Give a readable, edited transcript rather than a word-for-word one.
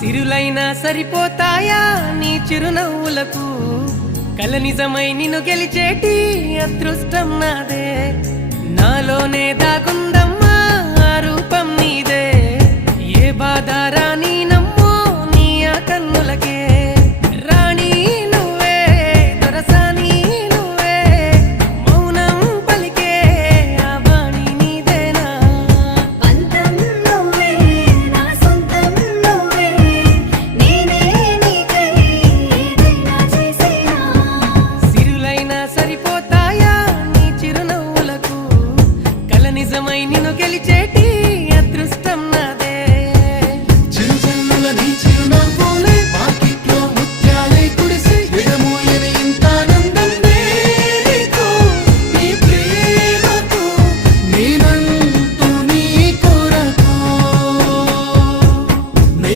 సిరులైనా సరిపోతాయా నీ చిరునవ్వులకు కల నిజమై నిన్ను గెలిచేటి అదృష్టం నాదే నాలోనే దాగుందమ్మా ఆ రూపం నీదే ఏ బాధ రాని